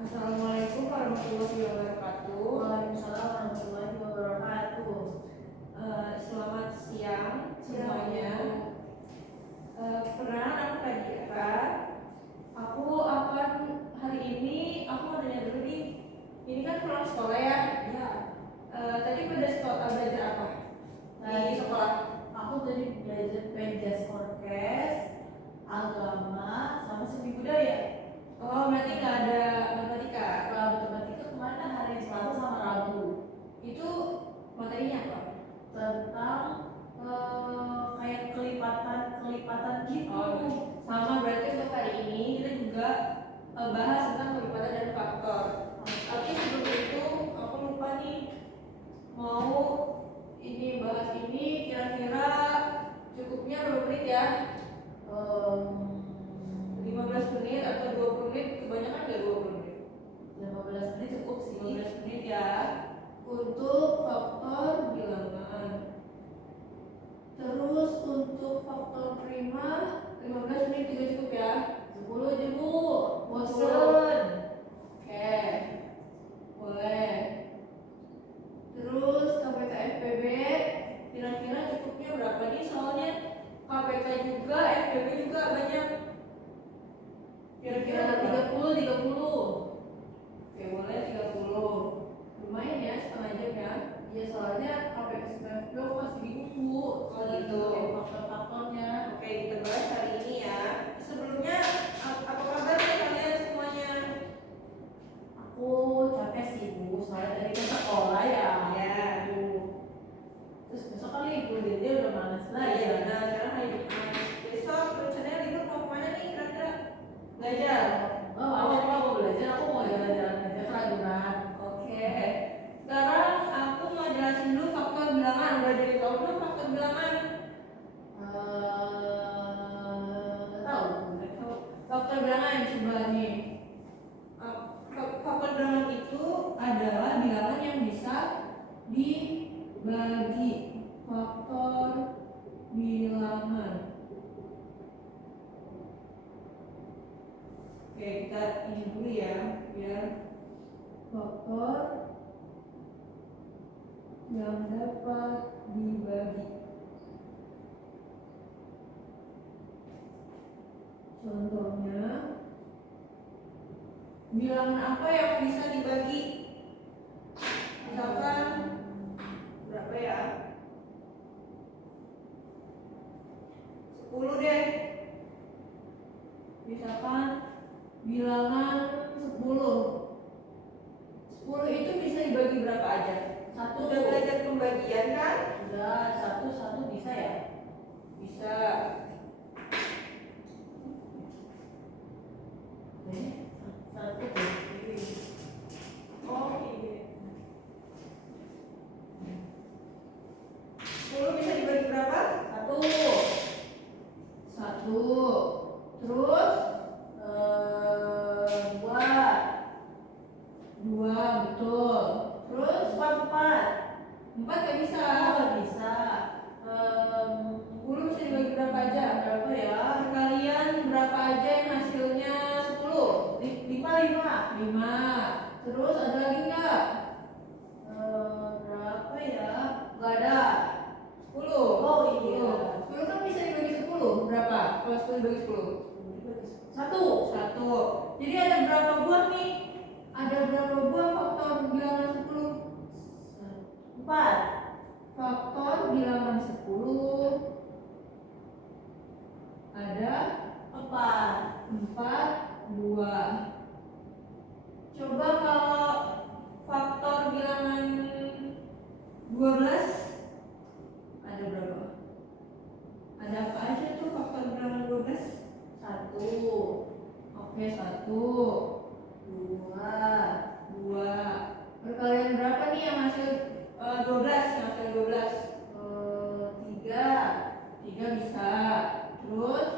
Assalamualaikum warahmatullahi wabarakatuh. Waalaikumsalam warahmatullahi wabarakatuh. Selamat siang semuanya. Perkenalan aku Nadia. Aku akan hari ini aku mau tanya dulu nih. Ini kan pulang sekolah ya? Ya. Tadi pada sekolah belajar apa? Di sekolah? Aku tadi belajar penjas orkes, agama, sama seni budaya. Oh, berarti nggak ada matematika. Kalau matematika kemana hari Selasa sama Rabu. Itu materinya apa? Tentang kayak kelipatan gitu. Oh, sama berarti untuk hari ini kita juga bahas tentang kelipatan dan faktor. Tapi sebelum itu aku lupa nih mau ini bahas ini kira-kira cukupnya berapa menit ya? 15 menit atau 20 menit, kebanyakan nggak 20 menit? 15 menit cukup sih. 15 menit ya untuk faktor bilangan. Terus untuk faktor prima 15 menit juga cukup ya? 10 aja Bu, bosen. Oke, boleh. Terus KPK FPB kira-kira cukupnya berapa nih? Soalnya KPK juga, FPB juga banyak. Kira-kira 30. Oke, boleh 30. Lumayan ya, setengah jam ya. ya soalnya KPK FPB aku masih bingung Bu. Oh gitu. Faktor-faktornya. Oke, kita bahas hari ini ya. Sebelumnya apa kabar nih kalian semuanya? Aku capek sih Bu, soalnya tadi ke sekolah ya. Ya. Terus besok kan libur, jadi udah malas Iya, belajar. nah sekarang hari Jumat. Besok rencananya libur mau kemana nih kira-kira? Belajar. Oh, aku mau belajar, aku mau jalan-jalan aja ke Ragunan. Oke. Sekarang aku mau jelasin dulu faktor bilangan. Udah jadi tahu belum faktor bilangan? Tahu. Faktor bilangan coba nih. Faktor bilangan itu adalah bilangan yang bisa dibagi. Faktor bilangan. Oke, kita ini dulu ya, biar faktor yang dapat dibagi. Contohnya, bilangan apa yang bisa dibagi? Misalkan berapa ya? 10 deh. Misalkan bilangan 10. 10 itu bisa dibagi berapa aja? Satu. Udah belajar pembagian kan? Udah, satu bisa ya? Bisa. Satu. Oh iya. 10 bisa dibagi berapa? Satu. Terus dua, betul. Terus 4 gak bisa. Nggak bisa. 10 bisa dibagi berapa aja? Berapa ya? Perkalian berapa aja yang hasilnya 10? 5. Terus ada lagi nggak? Berapa ya? Nggak ada. 10. Oh iya. 10 kan bisa dibagi 10. Berapa? Kalau 10 dibagi 10? Satu. Jadi ada berapa buah nih? Ada berapa buah faktor bilangan 10? 4. Faktor bilangan 10 ada 4 buah. Coba kalau faktor bilangan 12 ada berapa? Ada apa aja tuh faktor bilangan 12? 1. Oke, 1. 2. Perkalian berapa nih yang hasil 12? Yang hasil 12? 3 bisa. Terus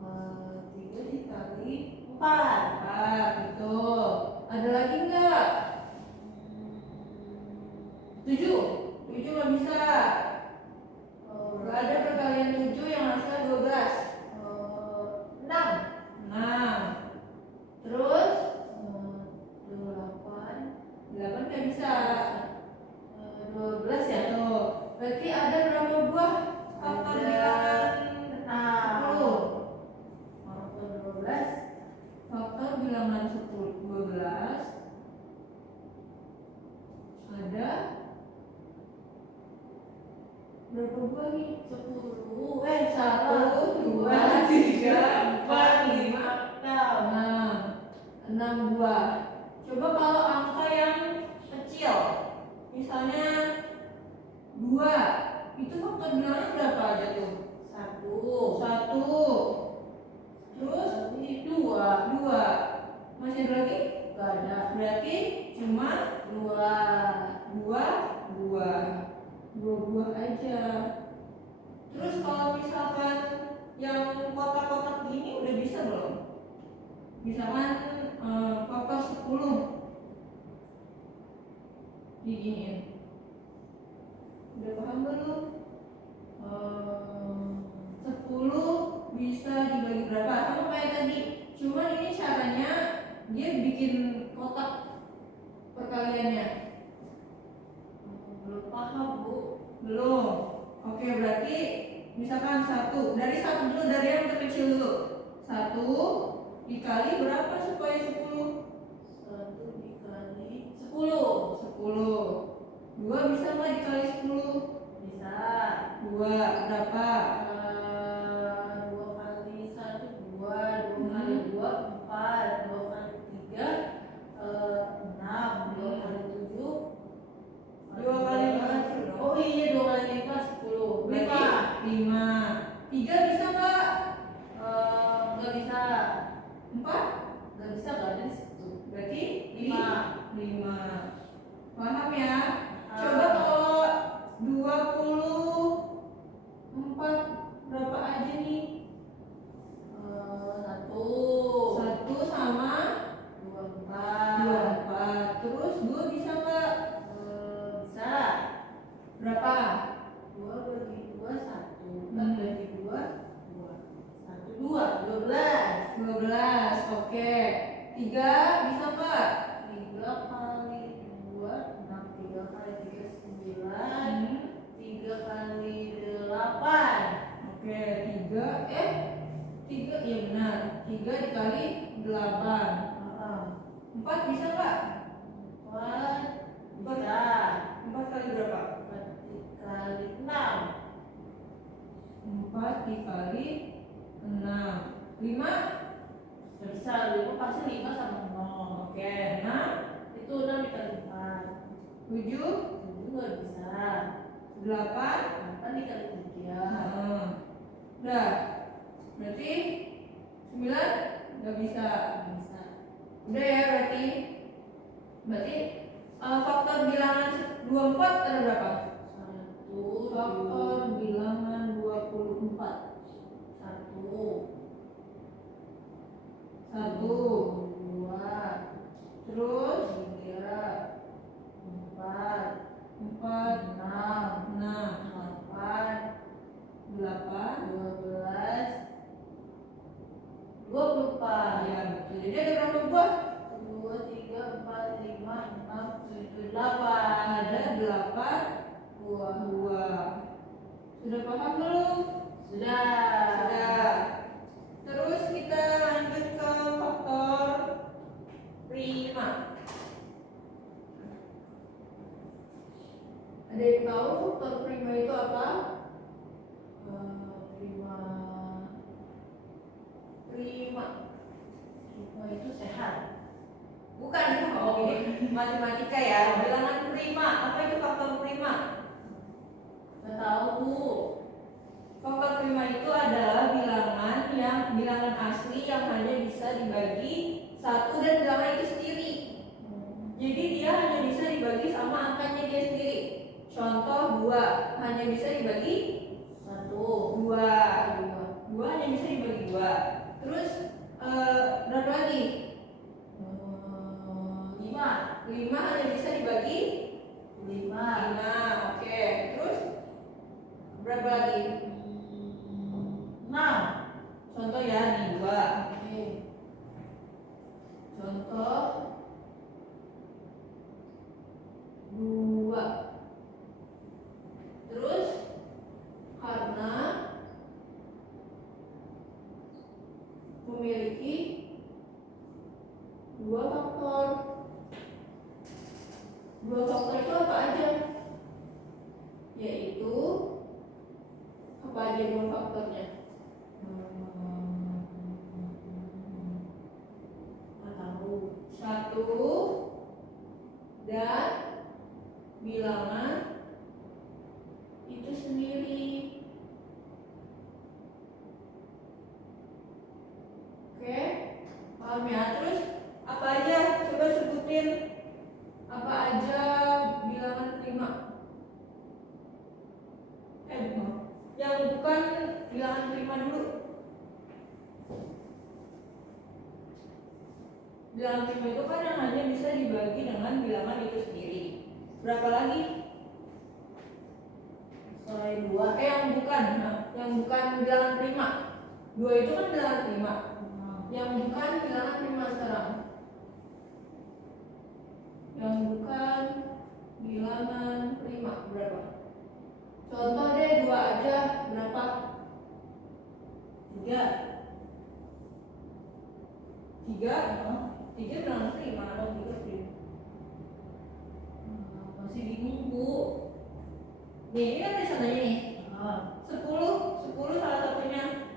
3 dikali 4, betul. Ada lagi nggak? 7 nggak bisa. Nggak ada perkalian 7 yang hasilnya 12. 6. Terus 1, 2, 3, 4, 5, 6 buah. Coba kalau angka yang kecil, misalnya 2, itu faktor bilangnya berapa aja tuh? 1. Terus 2. Masih ada lagi? Gak ada. Berarti cuma 2 buah aja. Terus kalau misalkan yang kotak-kotak gini udah bisa belum? Misalkan faktor 10 diginiin. Udah paham belum? 10 bisa dibagi berapa? Sama kayak tadi. Cuman ini caranya dia bikin kotak perkaliannya. Belum paham, Bu. Belum. Oke, berarti misalkan 1. Dari 1 dulu, dari yang terkecil dulu. 1 dikali berapa supaya 10? 1 dikali 10. 2 bisa nggak dikali 10? Bisa. 2 berapa? 2 kali 1 2, 2 kali 2 4, 2 kali 3 6, 2 kali 7 2 kali 5 dulu. Oh iya, 2 kali 5 10. Berarti 5. 3 bisa nggak? Nggak bisa. 4? Nggak bisa, nggak ada di situ. Berarti 5. Paham ya? Coba kalau 24 berapa aja nih? 1 sama 24. Terus 2 bisa nggak? Bisa. Berapa? 2 bagi 2 1. 4 bagi 2 2. 1 2 12. 12. Oke. 3 bisa nggak? 3 kali 2 6, 3 kali 3 9, 3 kali 8. Oke, 3 iya benar. 3 dikali 8. 4 bisa nggak? 4 bisa. 4 kali berapa? 4 kali 6. 4 dikali 6. 5? Nggak bisa, 5 pasti 5 sama 0. Oke, 6. Itu 6 dikali 4. 7? 7 nggak bisa. 8? 8 dikali 3. Udah. Berarti 9 nggak bisa. Bisa. Udah ya berarti. Berarti faktor bilangan 24 ada berapa? 1 Faktor bilangan 24. 1 2 terus 3 4 4 6 6 8 8 12 24. ya betul. Jadi ada berapa buah? 2 3 4 5 6 7 8. Ada 8 buah. Sudah paham belum? Sudah. Terus kita lanjut ke faktor prima. Ada yang tahu faktor prima itu apa? Prima itu sehat. Bukan, ini matematika ya. Bilangan prima. Apa itu faktor prima? Nggak tahu, Bu. Faktor prima itu adalah bilangan asli yang hanya bisa dibagi 1 dan bilangan itu sendiri. Jadi dia hanya bisa dibagi sama angkanya dia sendiri. Contoh 2 hanya bisa dibagi 1 2 hanya bisa dibagi 2. Terus berapa lagi? 5 hanya bisa dibagi 5. Oke. Terus berapa lagi? 6. Contoh ya di 2. Oke. Contoh 2. Terus karena memiliki 2 faktor. 2 faktor itu apa aja? Yaitu apa aja dua faktornya? Nggak tahu. 1 dan bilangan itu sendiri. Oke, paham ya? Terus apa aja? Coba sebutin apa aja bilangan prima. Yang bukan bilangan prima dulu. Bilangan prima itu kan yang hanya bisa dibagi dengan bilangan itu sendiri. Berapa lagi? Selain 2. Yang bukan, yang bukan bilangan prima. 2 itu kan bilangan prima. Yang bukan bilangan prima sekarang. Yang bukan bilangan prima berapa? Contoh deh 2 aja, berapa? 3. 3 bilangan prima atau 3 prima? Masih bingung Bu. Nih, ini kan tulisannya nih. 10 salah satunya.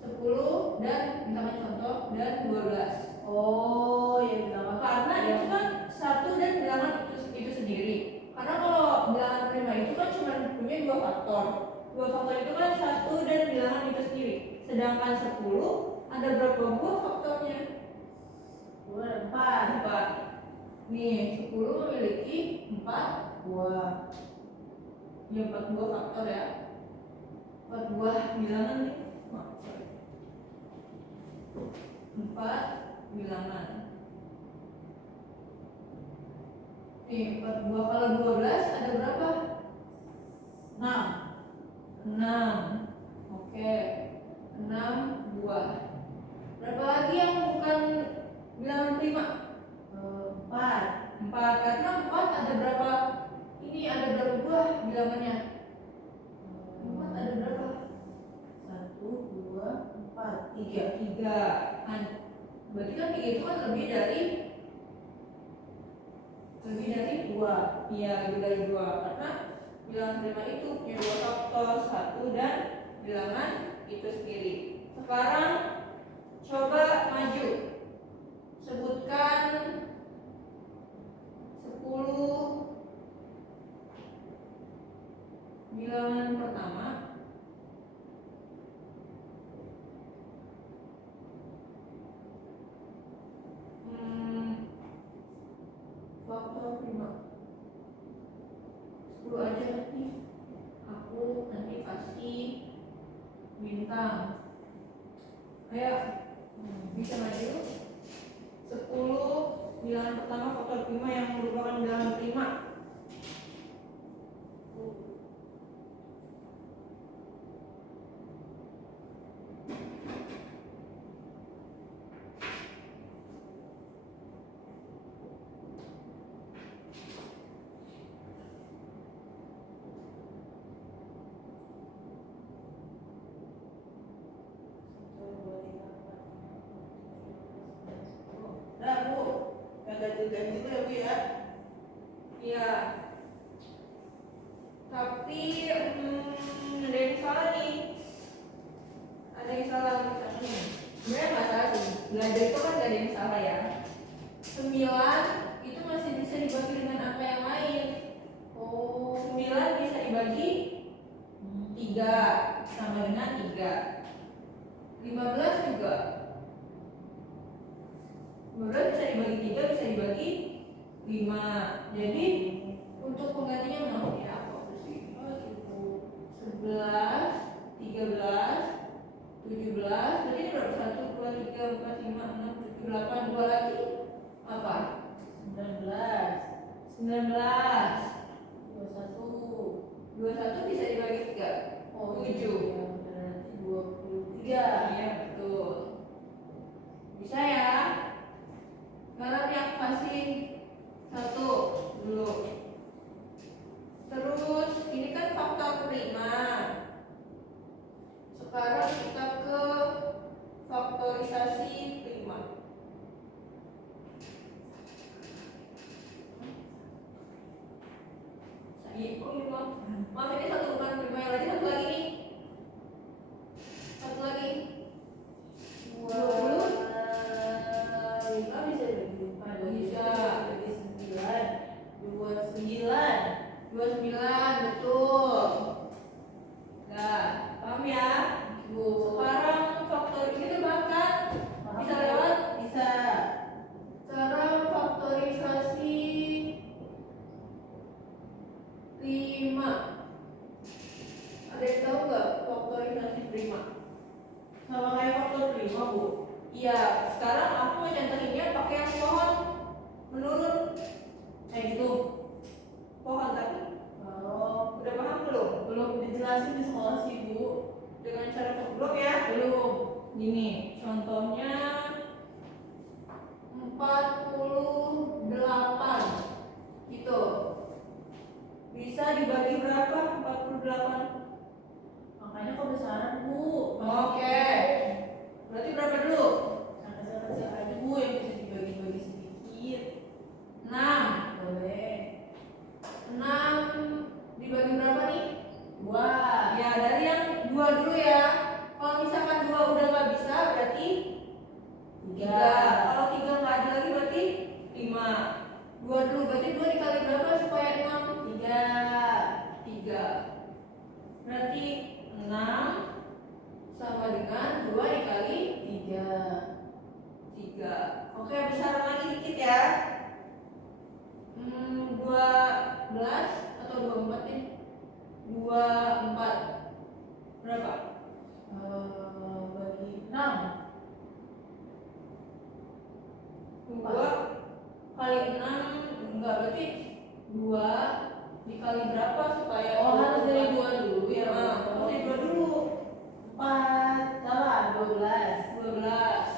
10 dan misalkan contoh dan 12. Oh, ya bilangan. Karena itu kan 1 dan bilangan itu sendiri. Karena kalau bilangan prima itu kan cuma punya 2 faktor. 2 faktor itu kan 1 dan bilangan itu sendiri. Sedangkan 10 ada berapa buah faktornya? 4. Nih, 10 memiliki 4 buah. Ya 4 buah faktor ya. 4 buah bilangan nih. 4 bilangan. Nih, 4 buah. Kalau 12 ada berapa? 6. Oke. 6 buah. Berapa lagi yang bukan bilangan prima? 4. Karena 4 ada berapa? Ini ada berapa buah bilangannya? 4 ada berapa? 1, 2, 4, 3. Berarti kan 3 itu kan lebih dari 2. Iya, lebih dari 2. Karena bilangan prima itu punya 2 faktor, 1 dan bilangan itu sendiri. Sekarang coba maju. Sebutkan 10 bilangan pertama. Faktor prima 10 aja nih. Aku nanti kasih bintang. Ayo, bisa maju. 10 bilangan pertama faktor prima yang merupakan bilangan prima. ganti-ganti ya Bu ya. Iya. Tapi ada yang salah nih. Ada yang salah misalnya nih. Sebenarnya nggak salah sih. Belajar itu kan gak ada yang salah ya. 9 itu masih bisa dibagi dengan angka yang lain. 9 bisa dibagi 3 sama dengan 3. 15 juga. 15 bisa dibagi 3, bisa dibagi 5. Jadi untuk penggantinya mau ya apa sih? 11, 13, 17. Berarti ini berapa? 1, 2, 3, 4, 5, 6, 7, 8. 2 lagi apa? 19, 19. 21. 21 bisa dibagi 3. 7. Berarti 23. Iya, betul. Bisa ya? Sekarang yang kasih 1 dulu. Terus ini kan faktor prima. Sekarang kita ke faktorisasi prima. Maaf ini satu bukan prima, yang lagi satu lagi nih. Sama kayak faktor prima, Bu. Iya, sekarang aku mau contohinnya pakai yang pohon menurun kayak gitu. Pohon tapi Oh, udah paham belum? belum dijelasin di sekolah sih, Bu. Dengan cara belum ya? Belum. Gini, contohnya 48 gitu. Bisa dibagi berapa? 48. Makanya kebesaran, Bu. Oke. Berarti berapa dulu? Yang kecil-kecil aja, Bu, yang bisa dibagi-bagi sedikit. 6. Boleh. 6 dibagi berapa nih? 2. Ya, dari yang 2 dulu ya. Kalau misalkan 2 udah nggak bisa, berarti 3. Kalau 3 nggak ada lagi, berarti 5. 2 dulu, berarti 2 dikali berapa supaya 6? 3. Berarti 6 sama dengan 2 dikali 3. Oke, besaran lagi dikit ya. 12 atau 24 nih? 24. Berapa? Bagi 6. 2 kali 6 enggak, berarti 2 dikali berapa supaya Oh, harus dari 2 dulu ya. Harus dari 2 dulu. 4. Salah, 12. 12.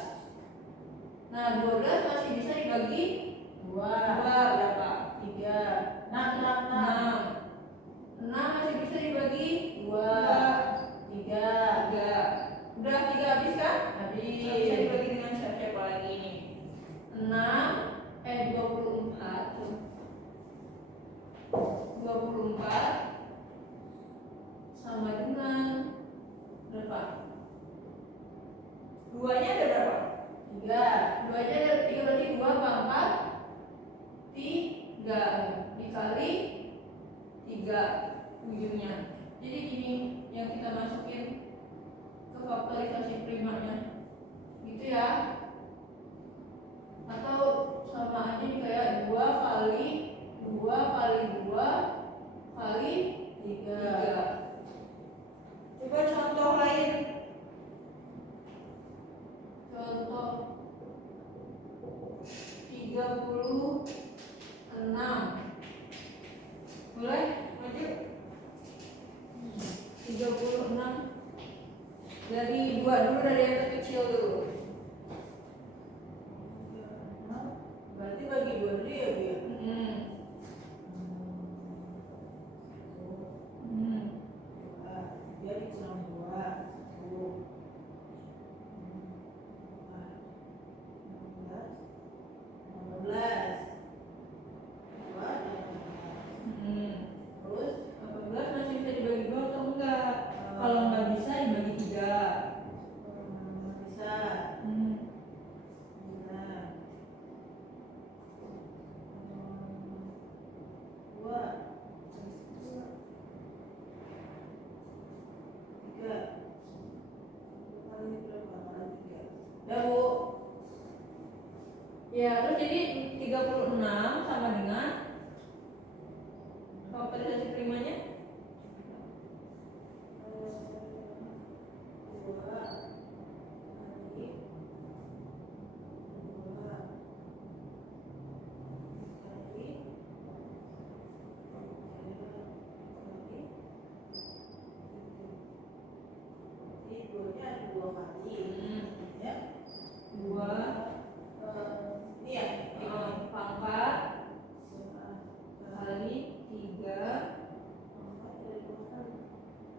Nah, 12 masih bisa dibagi 2. 2 berapa? 3. 6. 6 masih bisa dibagi 2. 3. 3. Udah 3 habis kan? Habis. Bisa dibagi dengan siapa lagi ini? 24 sama dengan berapa? 2-nya ada berapa? 3. 2-nya ada 3, berarti 2 pangkat 3 dikali 3 ujungnya. Jadi gini yang kita masukin ke faktorisasi primanya gitu ya. Atau sama aja nih kayak 2 kali 2 kali 2 kali 3. Coba contoh lain. Contoh 36. Boleh? Maju. 36 dari 2 dulu, dari yang terkecil dulu. Berarti bagi 2 dulu ya, Bu ya? Dia dikurang 2. 10. 15. 2. Terus 18 masih bisa dibagi 2 atau enggak? Kalau nggak bisa dibagi 3. bisa. Nah. 2. 3. Kali berapa? Kali 3. Ya, Bu. Ya, terus jadi 36 sama dengan faktorisasi primanya 2 kali 2 kali Tidurnya 2 kali. Ya. 2 Ini ya. pangkat kali 3.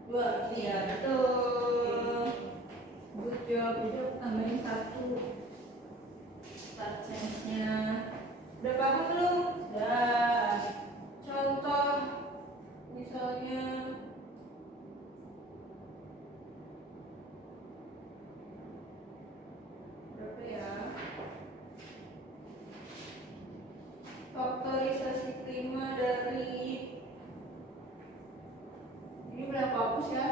2. Iya, betul. Good job. Itu tambahin 1 start change-nya. Udah paham belum? Sudah. Contoh misalnya berapa ya? Faktorisasi prima dari ini berapa hapus ya?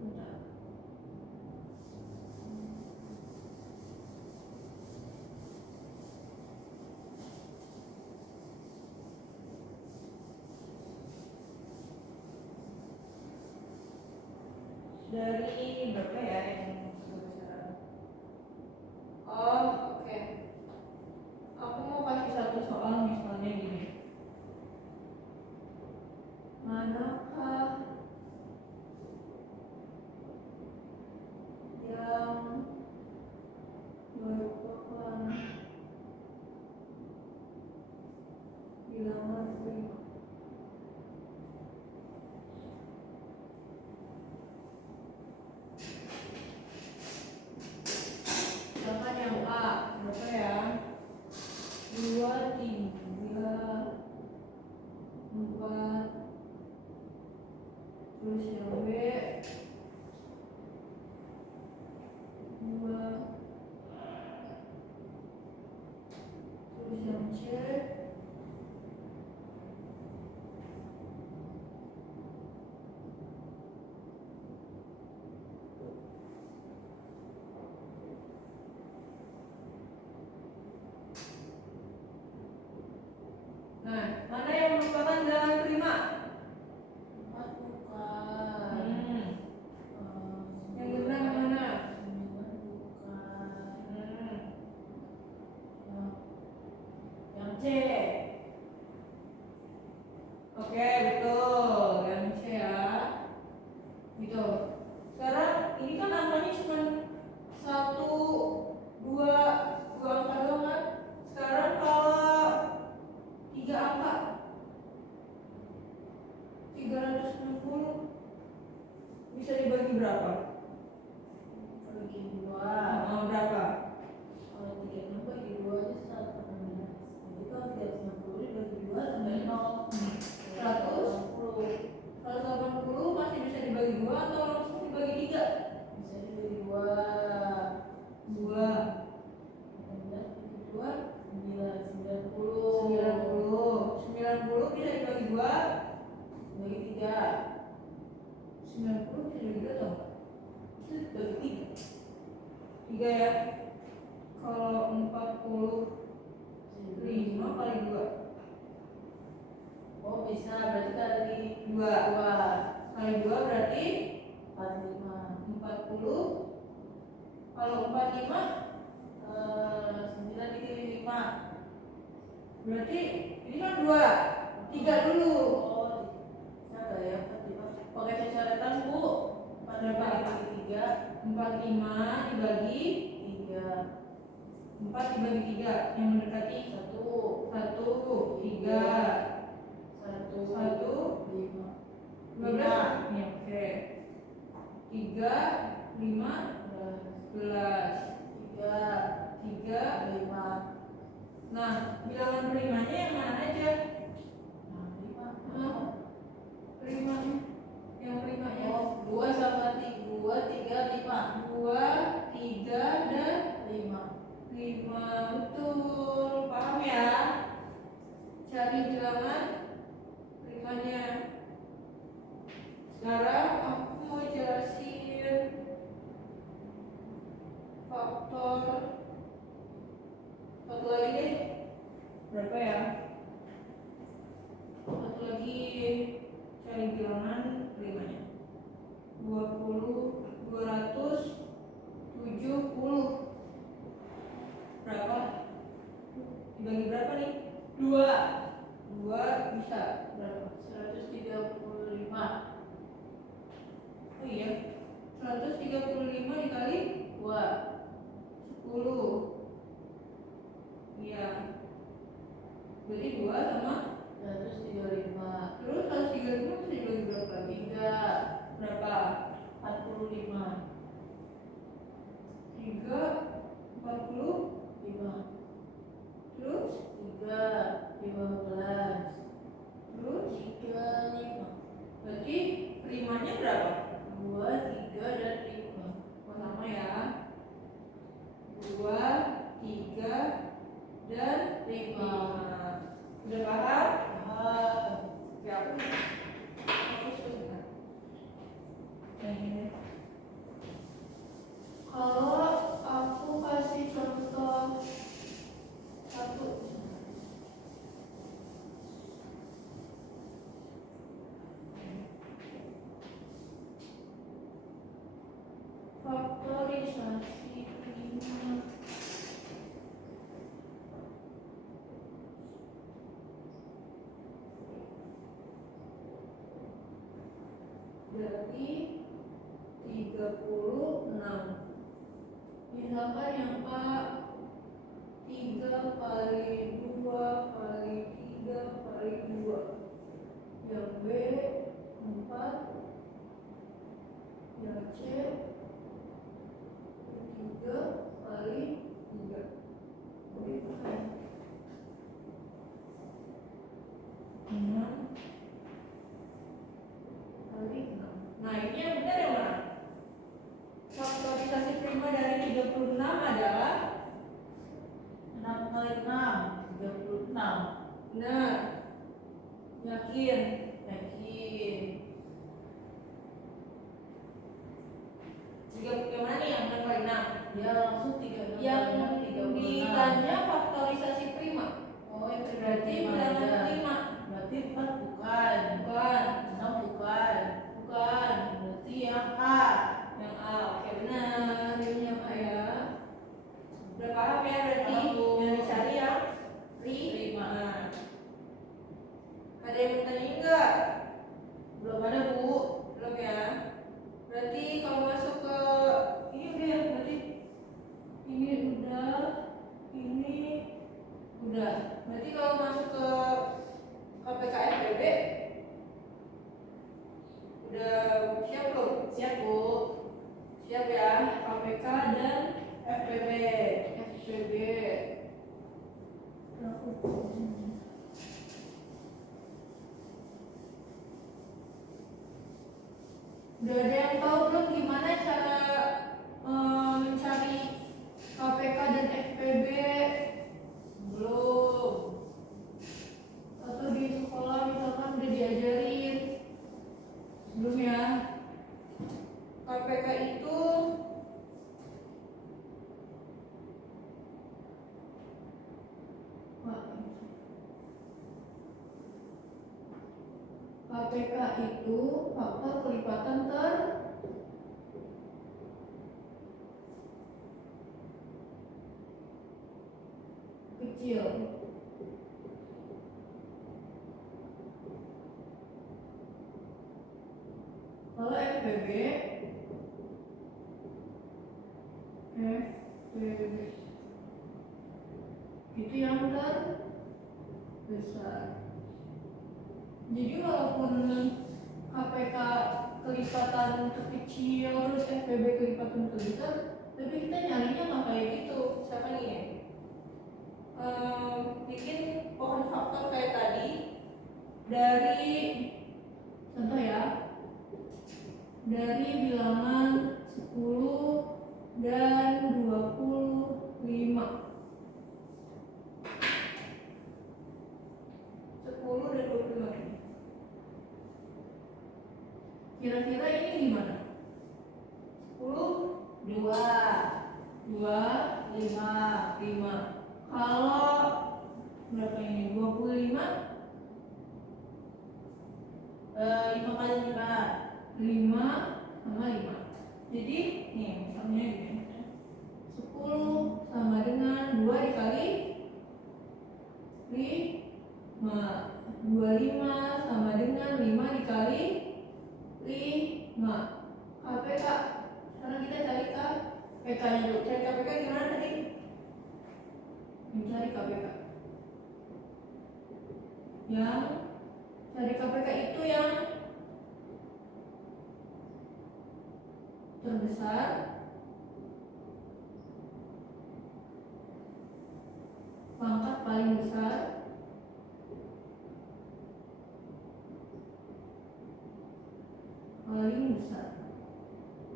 Bentar. Dari berapa ya yang 3 ya. Kalau 45 kali 2. Oh bisa, berarti kali 2 kali 2 berarti 45. 40. Kalau 45 9 dikali 5. berarti ini kan 2. 3 dulu. Oh, bisa nggak ya? 45. Pakai cocoretan Bu. 45 dibagi 3. 45 dibagi 3. 4 dibagi 3 yang mendekati 1. 1, 3, 1, 5. 12. Ya, oke. 3, 5, 11. 3, 5. Nah, bilangan primanya yang mana aja? Prima yang primanya. Oh, 2 sama 3, 3, 5. 2, 3, dan 5. 5. Betul, paham ya? Cari bilangan primanya. Sekarang aku mau jelasin faktor satu lagi deh. Berapa ya? Satu lagi, cari bilangan primanya. 20, 270. Berapa? Dibagi berapa nih? 2 bisa berapa? 135. Oh iya, 135 dikali 2. 10. Iya. Berarti 2 sama 135. terus 135 bisa dibagi berapa lagi? 3. Berapa? 45. 3, 40. 5. Terus 3, 15. terus 3, 5. berarti primanya berapa? 2, 3, dan 5. Sama ya. 2, 3, dan 5. Udah paham? Ya, aku sudah. Kalau aku kasih contoh satu, faktorisasi prima. Berarti 36. Misalkan yang A 3 kali 2 kali 3 kali 2. Yang B 4. Yang C 3 kali 3. Begitu kan? 6 kali 6. Nah, ini yang benar yang mana? Faktorisasi prima dari 36 adalah 6 kali 6, 36. benar. Yakin? Yakin. Yang mana nih yang 6 kali 6? Ya langsung 36. Yang ditanya faktorisasi prima. Oh, itu Berarti bilangan prima. Berarti 4 bukan. Bukan. 6 bukan. Bukan. Berarti yang A. Yang A. Oke, benar. Ini yang A ya. Udah paham ya berarti? Paham. Yang dicari yang prima. Ada yang bertanya enggak? Belum ada Bu. Belum ya. Berarti kalau masuk ke ini udah ya, berarti ini udah, ini udah. Berarti kalau masuk ke KPKFBB udah siap belum? Siap Bu. Siap ya, KPK dan FPB. FPB. Udah ada yang tahu belum gimana cara mencari KPK dan FPB? Belum. Atau di sekolah misalkan udah diajarin? Belum ya. KPK itu KPK itu faktor kelipatan terkecil. Kalau FPB itu yang terbesar. Jadi walaupun KPK kelipatan terkecil terus FPB kelipatan terbesar, tapi kita nyarinya nggak kayak gitu. Siapa nih ya? Bikin pohon faktor kayak tadi dari contoh ya, dari bilangan 10 dan 25. 10 dan 25. Kira-kira ini gimana? 10, 2, 5. Kalau berapa ini? 25? 5 kali 5. 5 sama 5. Jadi nih misalnya gini, 10 sama dengan 2 dikali 5. 25 sama dengan 5 dikali 5. KPK. Sekarang kita cari KPK nya dulu. Cari KPK gimana tadi? Mencari KPK. Yang cari KPK itu yang terbesar pangkat paling besar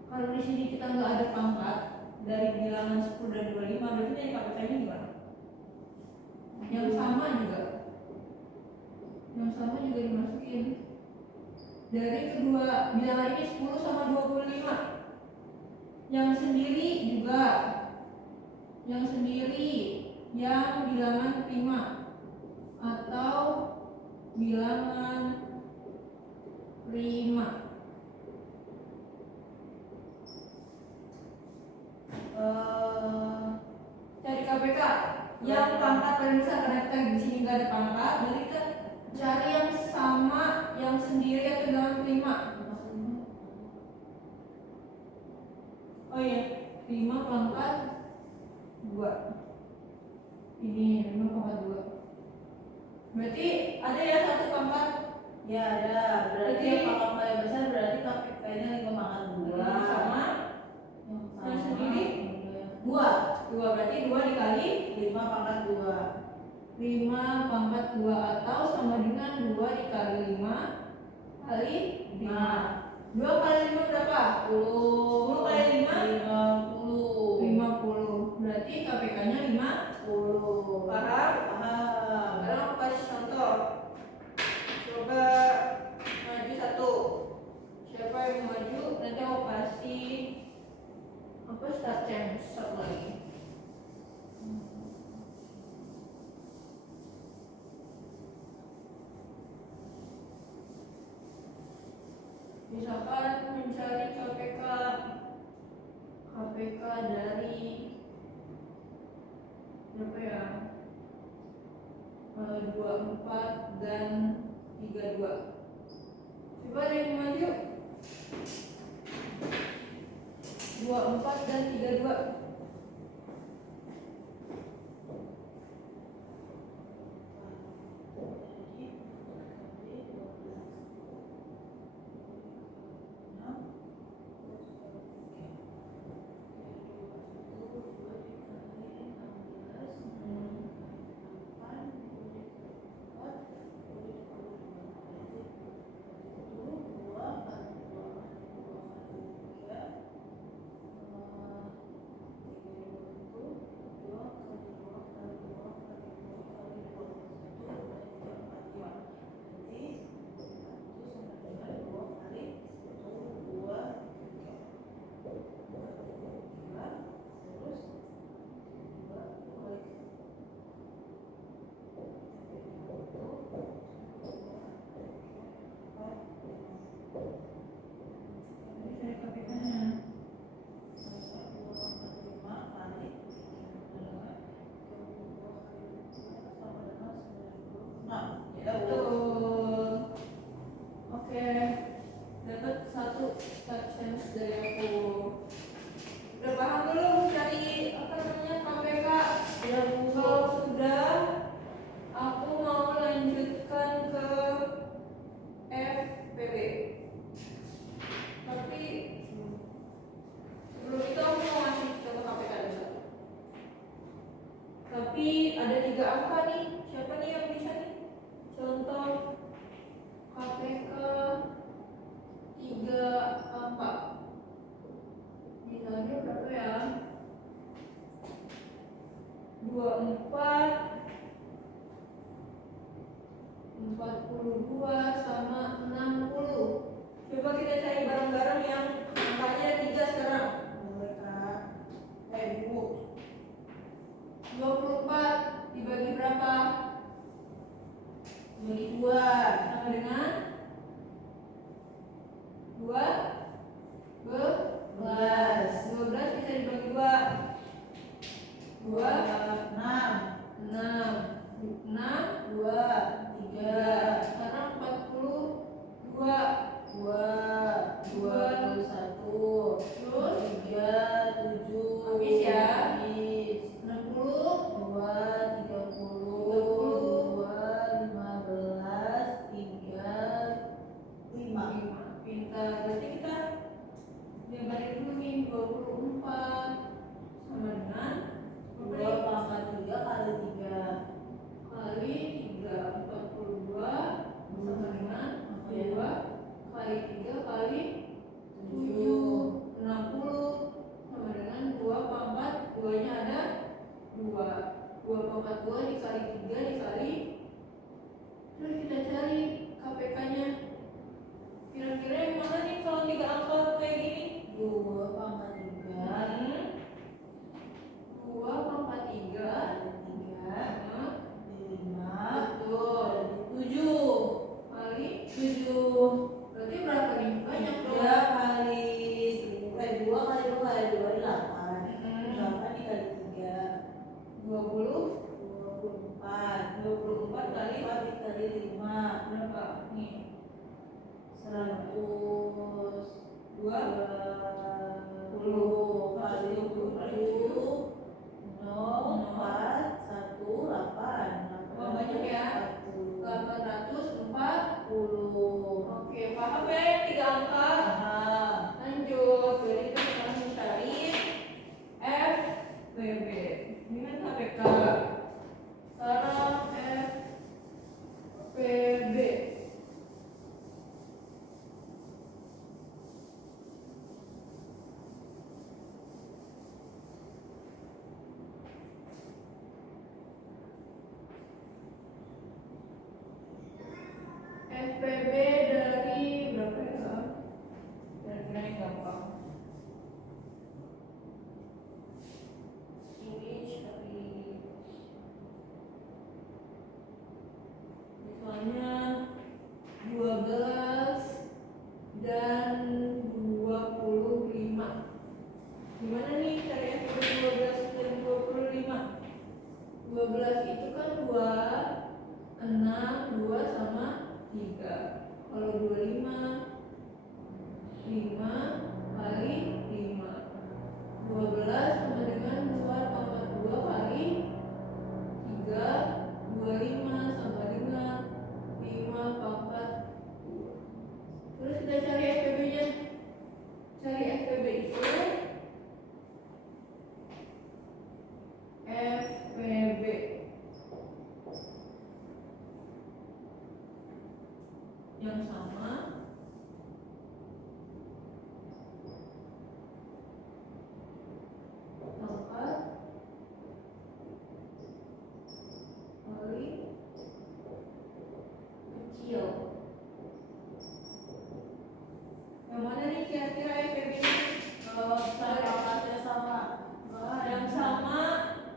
Kalau di sini kita nggak ada pangkat dari bilangan 10 dan 25, berarti dari KPK-nya gimana? Yang sama juga dimasukin. Dari kedua bilangan ini 10 sama 25. Yang sendiri juga, yang bilangan 5 atau bilangan 5. Cari KPK yang pangkat paling besar, karena kita di sini nggak ada pangkat, jadi kita cari yang sama, yang sendiri atau bilangan 5. Oh iya, 5 pangkat 2. Ini 5 pangkat 2. Berarti ada ya satu pangkat? Ya ada. Berarti yang pangkat paling besar berarti KPK-nya 5 pangkat 2. Sama yang sendiri 2. Berarti 2 dikali 5 pangkat 2. 5 pangkat 2 atau sama dengan 2 dikali 5 kali 5. 2 kali 5 berapa? 10 kali 5? 50. Berarti KPK-nya 50. Paham? Paham. Sekarang aku kasih contoh. Coba maju satu. Siapa yang maju? Nanti aku kasih start chance satu lagi. Misalkan mencari KPK dari berapa ya? 24 dan 32. Coba ada yang maju. 24 dan 32. ada 3 angka nih. Siapa nih yang bisa nih? Contoh KPK 3 angka. Misalnya berapa ya? 24, 42 sama 60. Coba kita cari bareng-bareng yang angkanya 3 sekarang. Boleh Kak. Bu. 24 dibagi berapa? Bagi 2. Sama dengan 2 12. 12 bisa dibagi 2. 2 6. 6 6 2. 3. sekarang 42 21. terus 3. 7. habis ya. Habis. 60 2. 30. 2. 15. 3. 5. pintar. Berarti kita jabarin dulu nih. 24 sama dengan 2 pangkat 3 kali 3 kali 3 42 sama dengan 2 kali 3 kali 7 60 sama dengan 2 pangkat 2 nya ada 2 pangkat 2 dikali 3 dikali. Terus kita cari KPK nya. Kira-kira yang mana nih kalau 3 angka kayak gini? 2 pangkat 3 2 pangkat 3 betul 7 kali 7 berarti berapa nih? Banyak dong. 3 kali 2 kali 2 kali 2 8 dikali 3 24 kali 4 dikali 5 berapa? Nih 100 20 kali 7 0 4 1 8 Wah, banyak ya. 840. 40. Oke, paham ya yang 3 angka? Lanjut, jadi kita sekarang mencari FPB. Ini kan KPK. Sekarang FPB. FPB dari berapa ya? Kira-kira yang gampang. Ini cari misalnya 12 dan 25. Gimana nih cari FPB 12 dan 25? 12 itu kan 2, 6, 2 sama 3. Kalau 25 5 kali 5 12 sama dengan 2 pangkat 2 kali 3 25 sama dengan 5 pangkat 2. Terus kita cari FPB nya. Cari FPB itu FPB yang sama pangkat kali kecil. Yang mana nih kira-kira FPB-nya? Pangkatnya sama. Yang sama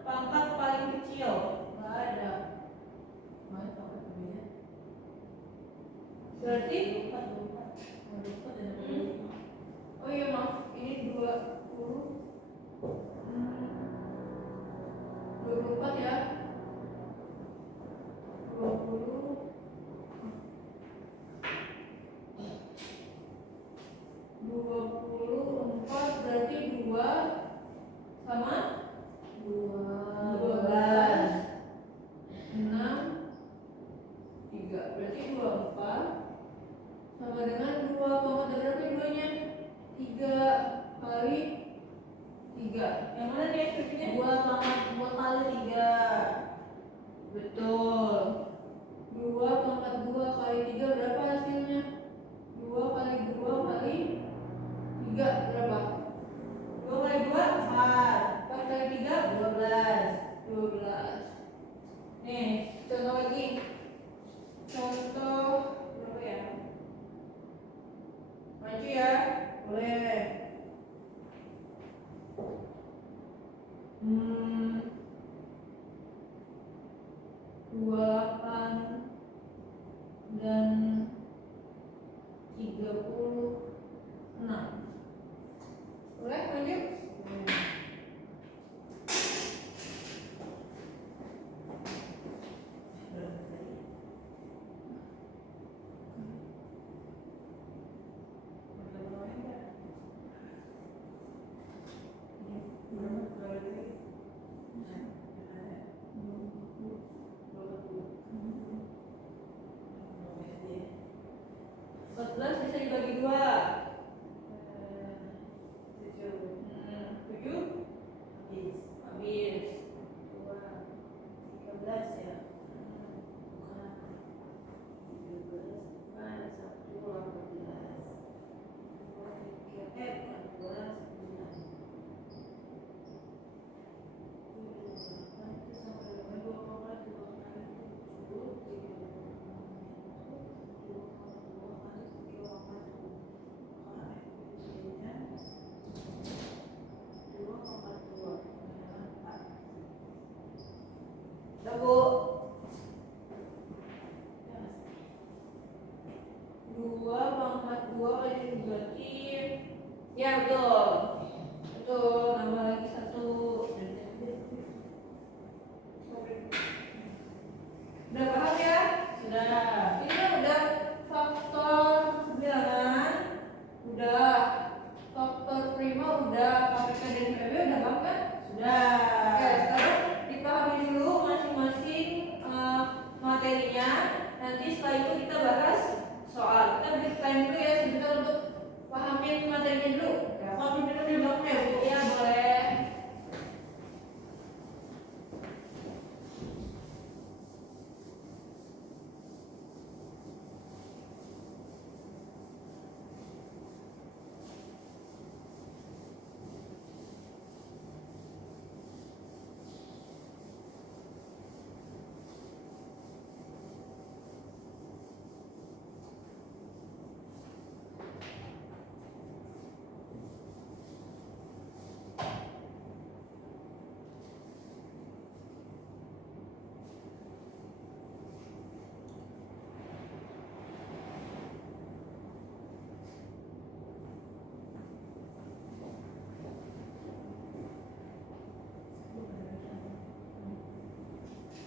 pangkat paling kecil. Nggak ada. Mana pangkat bedanya? Berarti lupa dan oh iya maaf, ini 20 24 ya. 20 24 berarti 2 sama 12 6 3 berarti 24 sama dengan 2 pangkat berapa duanya? 3 kali 3. Yang mana nih FPB-nya? 2 kali 3 Betul. 2 pangkat 2 kali 3 berapa hasilnya? 2 kali 2 kali 3 berapa? 2 kali 2 4. 4 kali 3 12. Nih, contoh lagi. Contoh berapa ya? Maju ya. Boleh. 28 dan 36. Boleh maju? Bisa dibagi 2. 7 habis 13 ya. Bukan 13 kan 1 18. 12 Bu. 2 pangkat 2 kali 3 ya betul. Betul, nambah lagi 1. Udah paham ya? sudah. Ini kan udah faktor bilangan, udah faktor prima, udah KPK dan PB udah paham kan? Sudah. Oke, sekarang dipahami dulu masing-masing materinya. Nanti setelah itu kita bahas soal. Kita break time dulu ya sebentar untuk pahamin materinya dulu. Kalau pindah di bloknya, Bu. Ya boleh.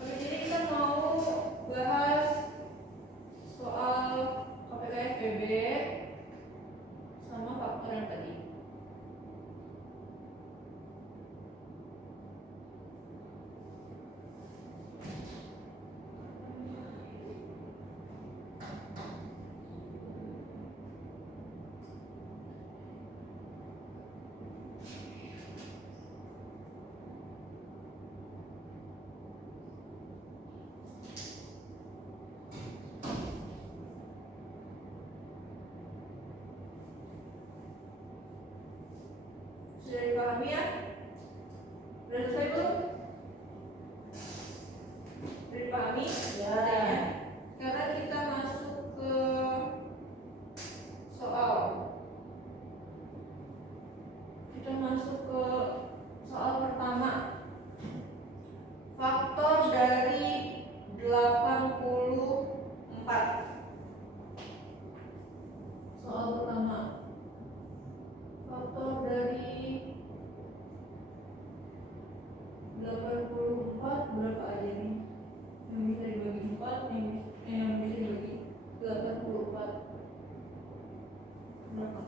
Habis ini kita mau bahas soal KPK FPB sama faktor yang tadi. Sudah dipahami ya? Sudah selesai belum? Sudah dipahami? Ya. Sekarang kita masuk ke soal. Kita masuk ke soal pertama. Faktor dari 84. Soal pertama. Faktor dari 84 berapa aja nih? Yang bisa dibagi 4, yang bisa dibagi 84. Berapa?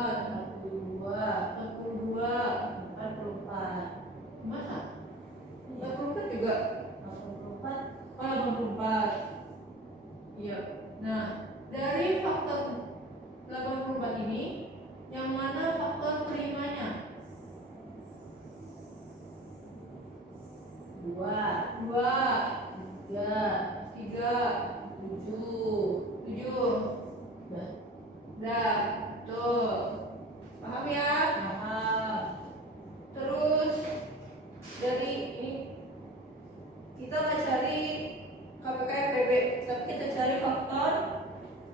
42, 44. masa? 44 juga? 84. Oh, 84. Iya. Nah, dari faktor 84 ini, yang mana faktor primanya? 2, 2, 3, 3, 7. 7. Dah, tuh. Paham ya? Paham. Terus dari ini kita nggak cari KPKFPB, tapi kita cari faktor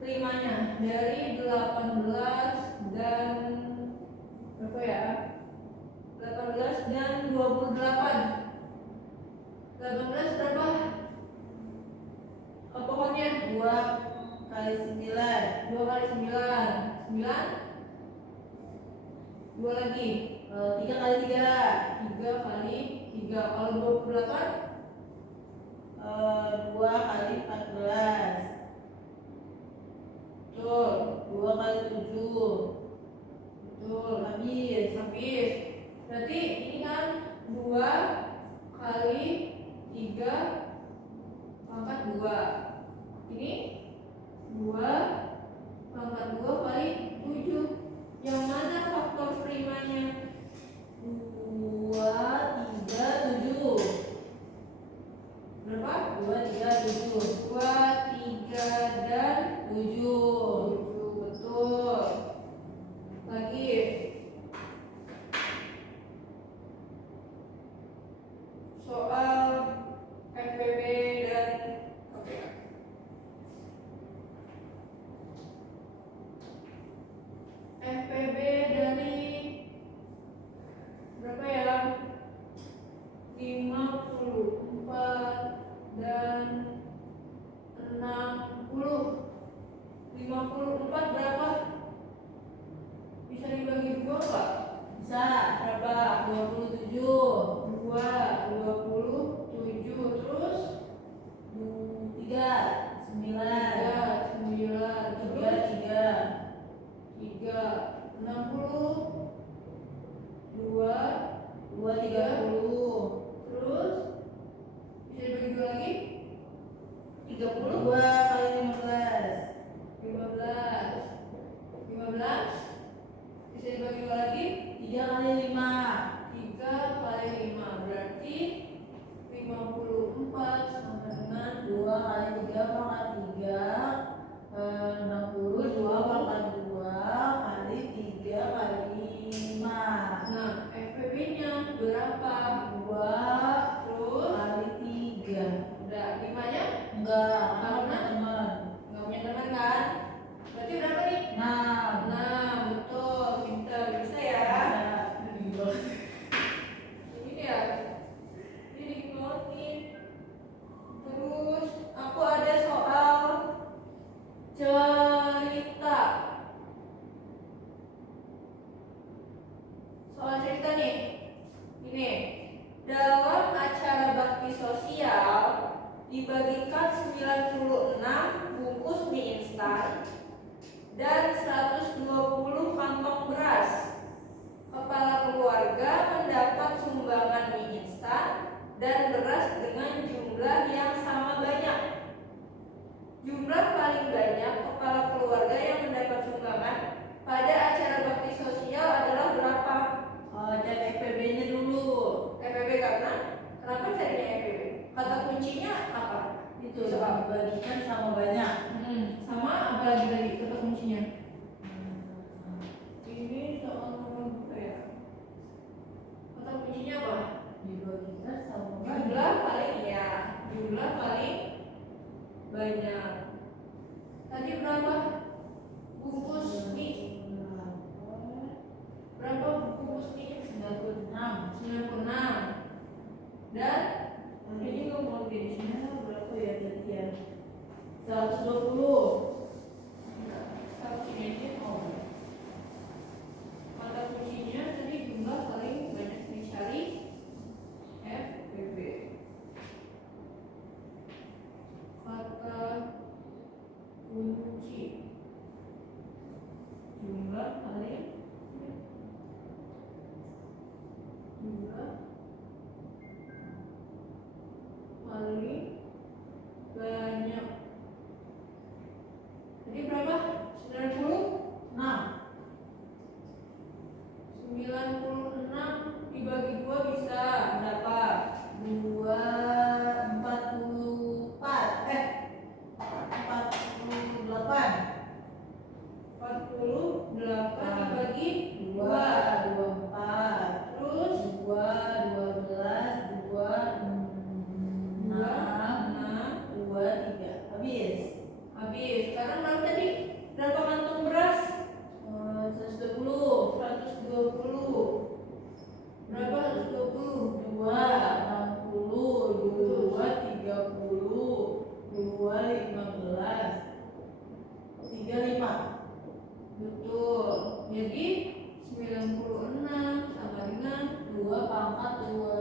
primanya dari 18 dan berapa ya? 18 dan 28. 18 berapa? Pohonnya 2 kali 9. 2 kali 9. 9. 2 lagi. 3 kali 3. 3 kali 3. Kalau 28 2 kali 14. betul. 2 kali 7. Betul. Habis. Berarti ini kan 2 kali 3 pangkat 2. Ini 2 pangkat 2 kali 7. Yang mana faktor primanya? 2, 3, 7. Berapa? 2, 3, 7. 2, 3 dan 7. 7. Betul. Lagi. Soal FPB dan KPK. FPB dari berapa ya? 54 dan 60. 54 berapa? Bisa dibagi 2 nggak? Bisa. Berapa? 27. 2, 27. Terus 3, 9. 3, 9. 3, 3. 3, 60. 2, 2, 30. terus bisa dibagi 2 lagi? 30. 2 kali 15. 15. 15. Bisa dibagi 2 lagi? 3 kali 5. 3 kali 5. Berarti 54 sama dengan 2 kali 3 pangkat 3. 60. 2 pangkat 2 kali 3 kali 5. Nah, FPB-nya berapa? 2 Terus kali 3. udah 5-nya Enggak, Karena? teman. nggak punya teman kan? Berarti berapa nih? 6. Nah, betul, pinter, bisa ya. Ini dia. Ini dikeluarin. Terus aku ada soal cerita. Soal cerita nih. Ini. Dalam acara bakti sosial dibagikan 96 bungkus mie instan dan 120 kantong beras. Kepala keluarga mendapat sumbangan mie instan dan beras dengan jumlah yang sama banyak. Jumlah paling banyak kepala keluarga yang mendapat sumbangan pada acara bakti sosial adalah berapa? Cek FPB-nya dulu. FPB karena kenapa carinya FPB? Kata kuncinya apa? Itu dibagikan sama banyak. Sama apa lagi kata kuncinya? Ini soal nomor berapa ya? Kata kuncinya apa? Dibagikan sama banyak. Jumlah paling ya, jumlah paling banyak. Tadi berapa bungkus mie? Berapa bungkus mie? 96. 96. Dan Ini ngomong di sini berapa ya tadi ya? 120. kata kuncinya kata kuncinya tadi jumlah paling banyak dicari FPB. Kata kunci jumlah paling kali banyak. Jadi berapa? 96 dibagi 2 bisa berapa? 48 dibagi 2. Terus habis. Sekarang berapa tadi? Berapa kantong beras? 120. Berapa 120? Betul. Jadi 96 sama dengan 2 pangkat 2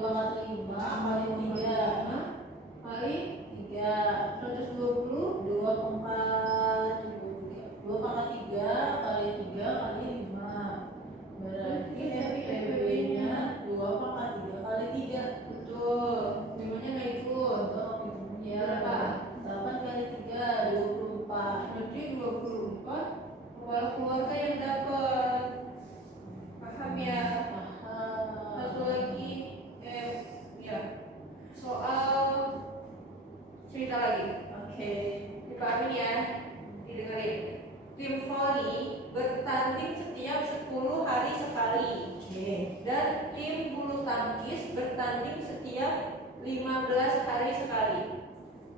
pangkat 5 kali 3 kali 3 120. 2 pangkat 3 kali 3 kali 5 berarti FPB nya 2 pangkat 3 kali 3. Betul. Lima-nya nggak ikut. Ya Berapa? 8 kali 3 24. Berarti 24 kepala keluarga yang dapat. Paham ya? Satu lagi ya. Soal cerita lagi. Oke. Dipahamin ya. Didengerin. Tim voli bertanding setiap 10 hari sekali. Oke. Dan tim bulu tangkis bertanding setiap 15 hari sekali.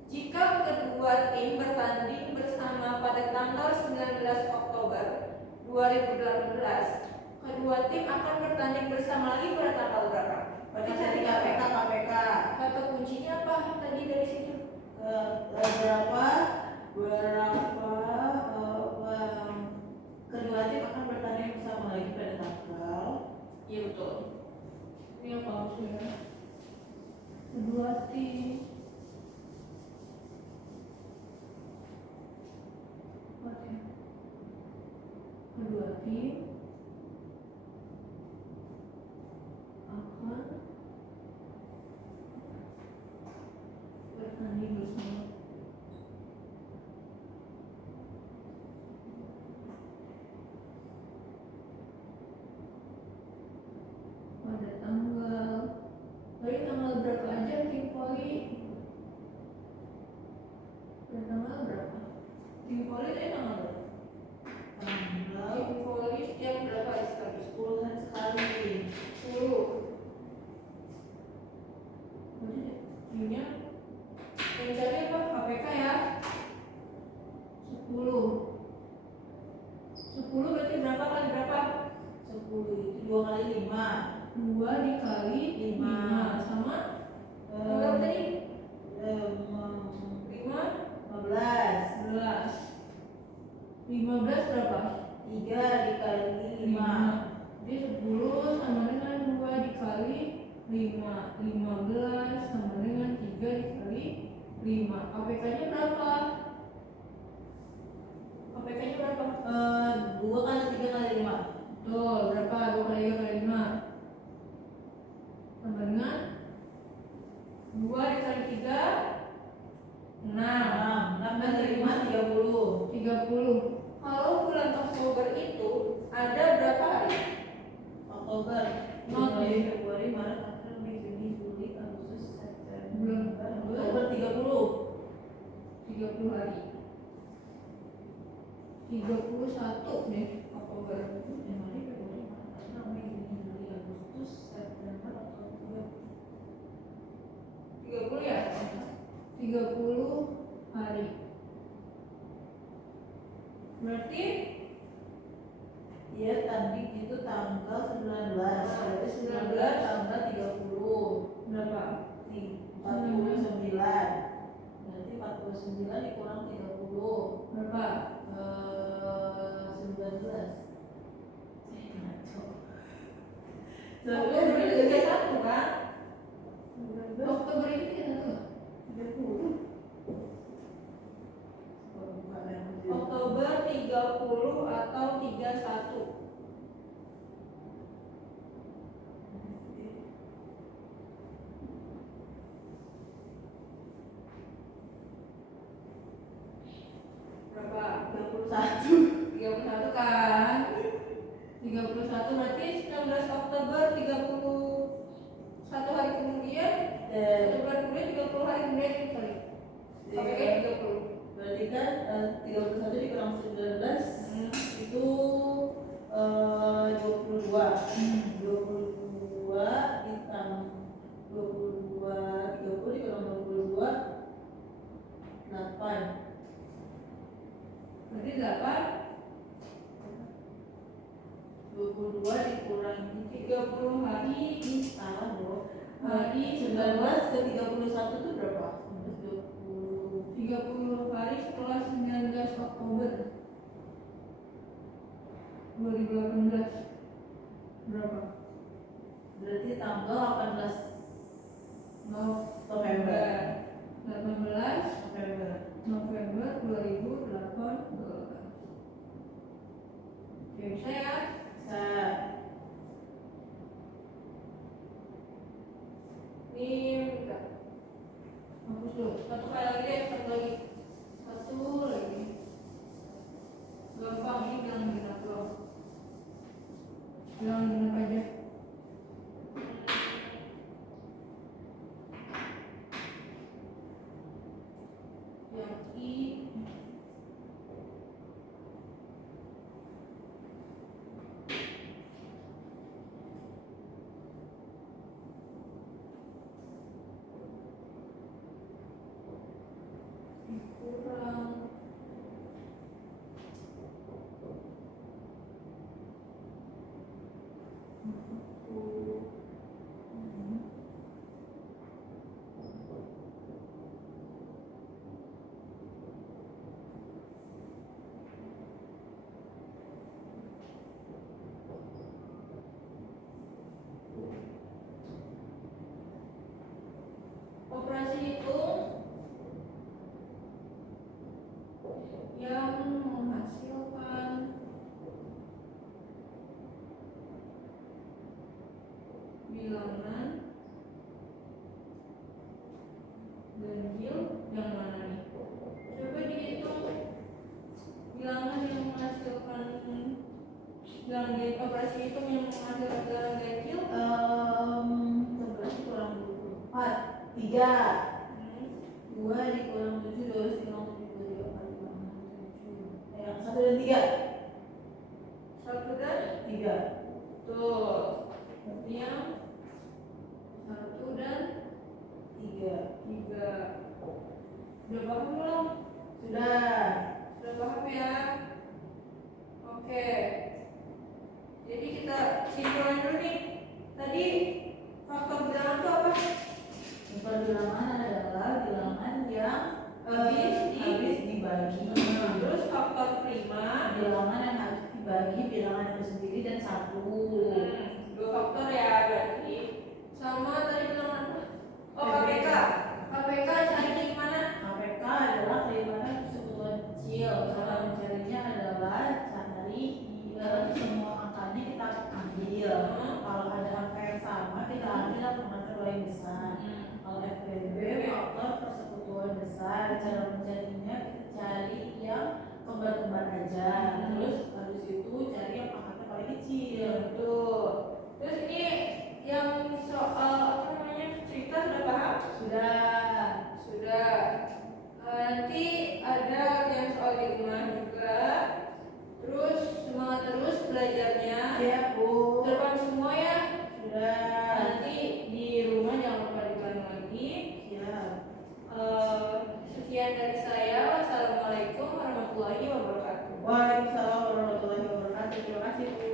Jika kedua tim bertanding bersama pada tanggal 19 Oktober 2018, kedua tim akan bertanding bersama lagi pada tanggal berapa? Berarti cari KPK. kata kuncinya apa tadi dari situ? Berapa kedua tim akan bertanding bersama lagi pada tanggal. Iya betul. Ini apa maksudnya? Kedua tim akan bertanding bersama pada tanggal berapa aja tim voli? Pada tanggal berapa? Tim voli tadi tanggal berapa? Tim voli setiap berapa hari sekali? 10 hari sekali. 10. Berarti ininya yang cari apa? KPK ya. 10 berarti berapa kali berapa? 10 itu 2 kali 5. 2 dikali 5 sama berapa tadi? 15 berapa? 3 dikali 5. Jadi 10 sama dengan 2 dikali 5. 15 sama dengan 3 dikali 5. KPK-nya berapa? KPK-nya berapa? 2 kali 3 kali 5. Betul, berapa? 2 kali 3 kali 5 sama dengan 2 dikali 3 6. 6 kali 5 30. 30. Kalau bulan Oktober itu ada berapa hari? Oktober, Januari, Februari, Maret, April, Mei, Juni, Juli, Agustus, September. Bulan Oktober 30. 30 hari. 31 deh Oktober. Januari, Februari, Maret, April, Mei, Juni, Juli, Agustus, September, Oktober. 30 ya? 30 hari. Berarti Iya, tanding itu tanggal 19. Berarti 19 tanggal 30. berapa? 49. Berarti 49 dikurang 30. Berapa? 19. Oktober itu 31 kan? 19. Oktober itu 31. 30. Oktober 30 atau 31. 31 berarti 19 Oktober 31 hari kemudian. Dan 1 bulan kemudian 30 hari kemudian sorry. Oke, 30. berarti kan 31 dikurang 19 itu 22. 22 ditambah 22 30 dikurang 22 8. Berarti 8 22 dikurangi 30 hari ini salah bro. hari 19 ke 31 itu berapa? 30 hari setelah 19 Oktober 2018 berapa? Berarti tanggal 18 November 18 November. November 2018. Oke, bisa ya? Bisa. Ini enggak. Hapus dulu. Satu kali lagi deh, satu lagi. Satu lagi. Gampang ini bilang genap doang. Bilang genap aja. Yang I kurang 40. Operasi hitung yang menghasilkan bilangan ganjil yang mana nih? Coba dihitung bilangan yang menghasilkan bilangan operasi hitung yang menghasilkan bilangan ganjil. 11 dikurang 24 3. 2 dikurang 7 2 dikurang 7 2 3 4 5 6 7. Yang 1 dan 3. 1 dan 3. tuh. Berarti yang 1 dan 3. 3. Udah paham belum? Sudah. Sudah paham ya? Oke. Jadi kita simpulkan dulu nih. Tadi faktor bilangan itu apa? Faktor bilangan adalah bilangan yang Habis dibagi. Terus faktor prima. Bilangan yang harus dibagi bilangan itu sendiri dan 1. 2 faktor ya berarti. Sama tadi bilangan apa? Oh, KPK. KPK cari di mana? KPK adalah keimanan persekutuan kecil. Cara mencarinya adalah cari semua angkanya kita ambil. Kalau ada angka yang sama kita ambil angka paling besar. Kalau FPB faktor persekutuan besar. Cara mencarinya kita cari yang kembar-kembar aja. Terus habis itu cari yang angkanya paling kecil. Tuh. Terus ini yang soal apa namanya? Cerita sudah paham? Sudah. Nanti ada latihan soal di rumah juga. Terus semangat terus belajarnya. Siap, Bu. Terpaham semua ya? Sudah. Nanti di rumah jangan lupa diulang lagi. Siap. Sekian dari saya. Wassalamualaikum warahmatullahi wabarakatuh. Waalaikumsalam warahmatullahi wabarakatuh. Terima kasih, Bu.